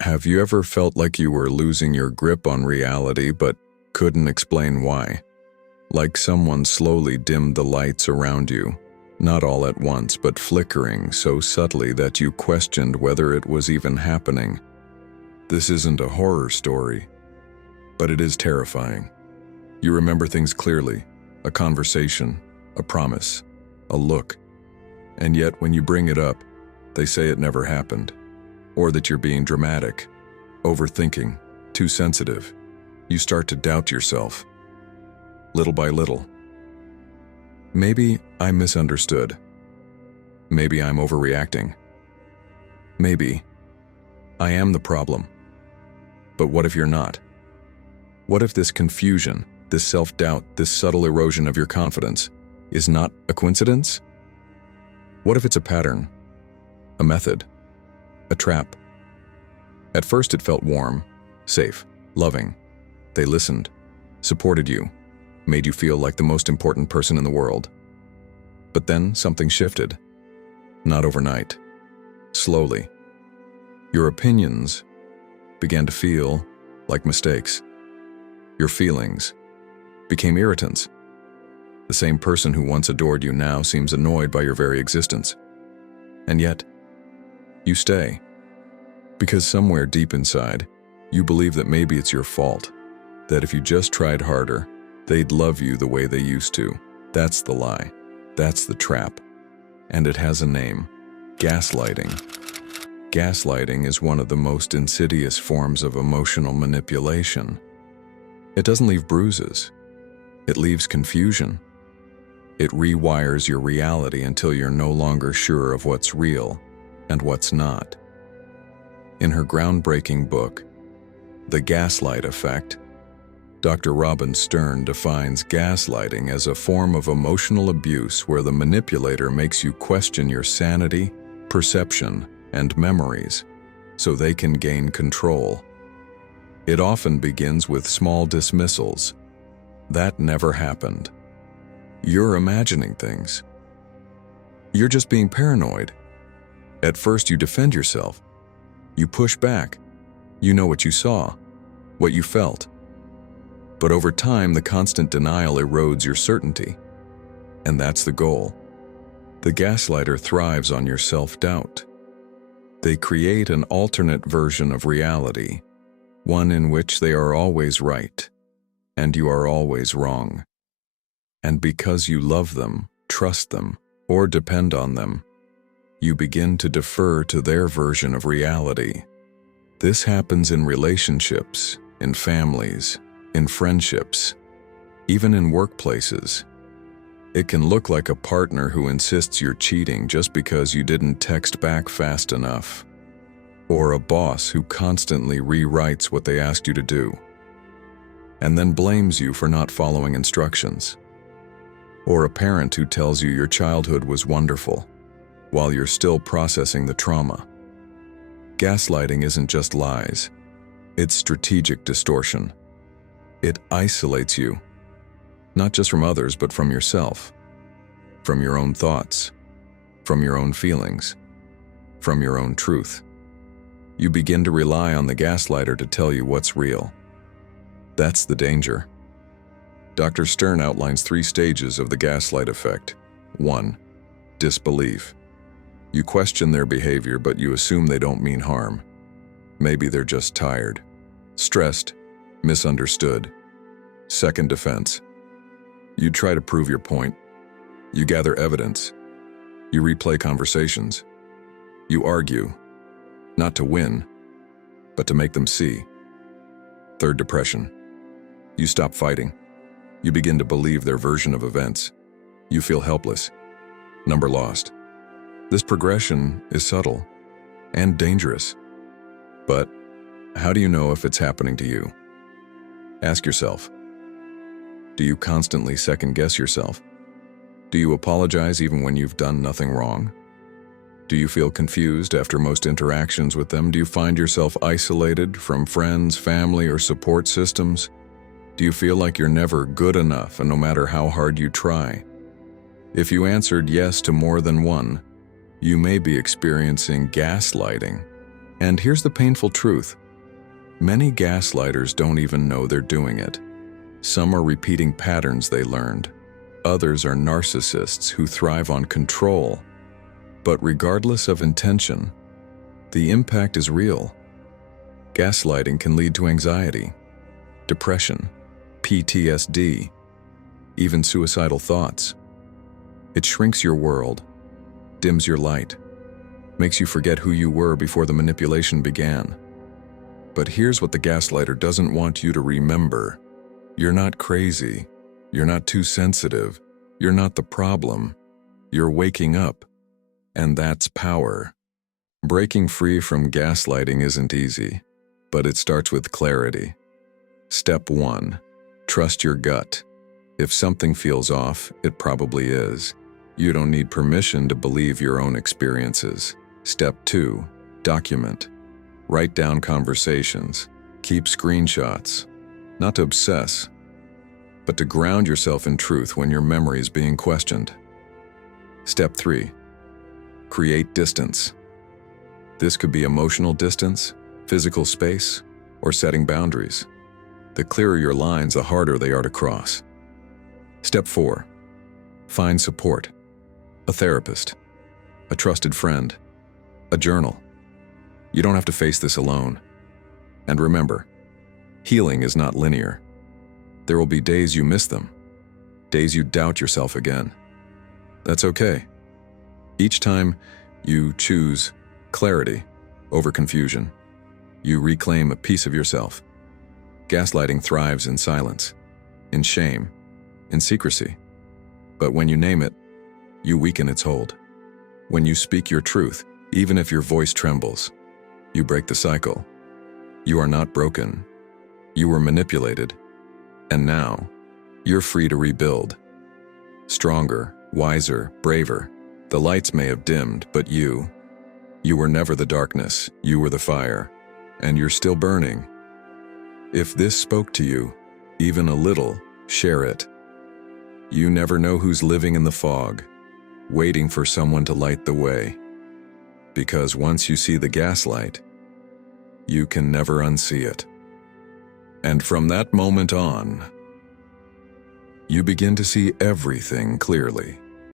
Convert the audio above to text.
Have you ever felt like you were losing your grip on reality but couldn't explain why? Like someone slowly dimmed the lights around you, not all at once but flickering so subtly that you questioned whether it was even happening. This isn't a horror story, but it is terrifying. You remember things clearly, a conversation, a promise, a look, and yet when you bring it up, they say it never happened. Or that you're being dramatic, overthinking, too sensitive. You start to doubt yourself, little by little. Maybe I misunderstood. Maybe I'm overreacting. Maybe I am the problem. But what if you're not? What if this confusion, this self-doubt, this subtle erosion of your confidence is not a coincidence? What if it's a pattern, a method, a trap? At first it felt warm, safe, loving. They listened, supported you, made you feel like the most important person in the world. But then something shifted. Not overnight. Slowly. Your opinions began to feel like mistakes. Your feelings became irritants. The same person who once adored you now seems annoyed by your very existence. And yet, you stay. Because somewhere deep inside, you believe that maybe it's your fault, that if you just tried harder, they'd love you the way they used to. That's the lie. That's the trap. And it has a name: gaslighting. Gaslighting is one of the most insidious forms of emotional manipulation. It doesn't leave bruises. It leaves confusion. It rewires your reality until you're no longer sure of what's real and what's not. In her groundbreaking book, The Gaslight Effect, Dr. Robin Stern defines gaslighting as a form of emotional abuse where the manipulator makes you question your sanity, perception, and memories so they can gain control. It often begins with small dismissals. That never happened. You're imagining things. You're just being paranoid. At first you defend yourself. You push back. You know what you saw, what you felt. But over time, the constant denial erodes your certainty. And that's the goal. The gaslighter thrives on your self-doubt. They create an alternate version of reality, one in which they are always right, and you are always wrong. And because you love them, trust them, or depend on them, you begin to defer to their version of reality. This happens in relationships, in families, in friendships, even in workplaces. It can look like a partner who insists you're cheating just because you didn't text back fast enough, or a boss who constantly rewrites what they asked you to do, and then blames you for not following instructions, or a parent who tells you your childhood was wonderful, while you're still processing the trauma. Gaslighting isn't just lies, it's strategic distortion. It isolates you, not just from others, but from yourself, from your own thoughts, from your own feelings, from your own truth. You begin to rely on the gaslighter to tell you what's real. That's the danger. Dr. Stern outlines 3 stages of the gaslight effect. 1. Disbelief. You question their behavior, but you assume they don't mean harm. Maybe they're just tired, stressed, misunderstood. 2nd defense. You try to prove your point. You gather evidence. You replay conversations. You argue, not to win, but to make them see. 3rd depression. You stop fighting. You begin to believe their version of events. You feel helpless, number lost. This progression is subtle and dangerous. But how do you know if it's happening to you? Ask yourself, do you constantly second-guess yourself? Do you apologize even when you've done nothing wrong? Do you feel confused after most interactions with them? Do you find yourself isolated from friends, family, or support systems? Do you feel like you're never good enough, and no matter how hard you try? If you answered yes to more than one, you may be experiencing gaslighting. And here's the painful truth. Many gaslighters don't even know they're doing it. Some are repeating patterns they learned. Others are narcissists who thrive on control. But regardless of intention, the impact is real. Gaslighting can lead to anxiety, depression, PTSD, even suicidal thoughts. It shrinks your world, dims your light, makes you forget who you were before the manipulation began. But here's what the gaslighter doesn't want you to remember. You're not crazy. You're not too sensitive. You're not the problem. You're waking up. And that's power. Breaking free from gaslighting isn't easy, but it starts with clarity. Step 1. Trust your gut. If something feels off, it probably is. You don't need permission to believe your own experiences. Step 2. Document. Write down conversations. Keep screenshots. Not to obsess, but to ground yourself in truth when your memory is being questioned. Step 3. Create distance. This could be emotional distance, physical space, or setting boundaries. The clearer your lines, the harder they are to cross. Step 4. Find support. A therapist, a trusted friend, a journal. You don't have to face this alone. And remember, healing is not linear. There will be days you miss them, days you doubt yourself again. That's okay. Each time you choose clarity over confusion, you reclaim a piece of yourself. Gaslighting thrives in silence, in shame, in secrecy. But when you name it, you weaken its hold. When you speak your truth, even if your voice trembles, you break the cycle. You are not broken. You were manipulated. And now, you're free to rebuild. Stronger, wiser, braver. The lights may have dimmed, but you were never the darkness. You were the fire. And you're still burning. If this spoke to you, even a little, share it. You never know who's living in the fog, waiting for someone to light the way. Because once you see the gaslight, you can never unsee it. And from that moment on, you begin to see everything clearly.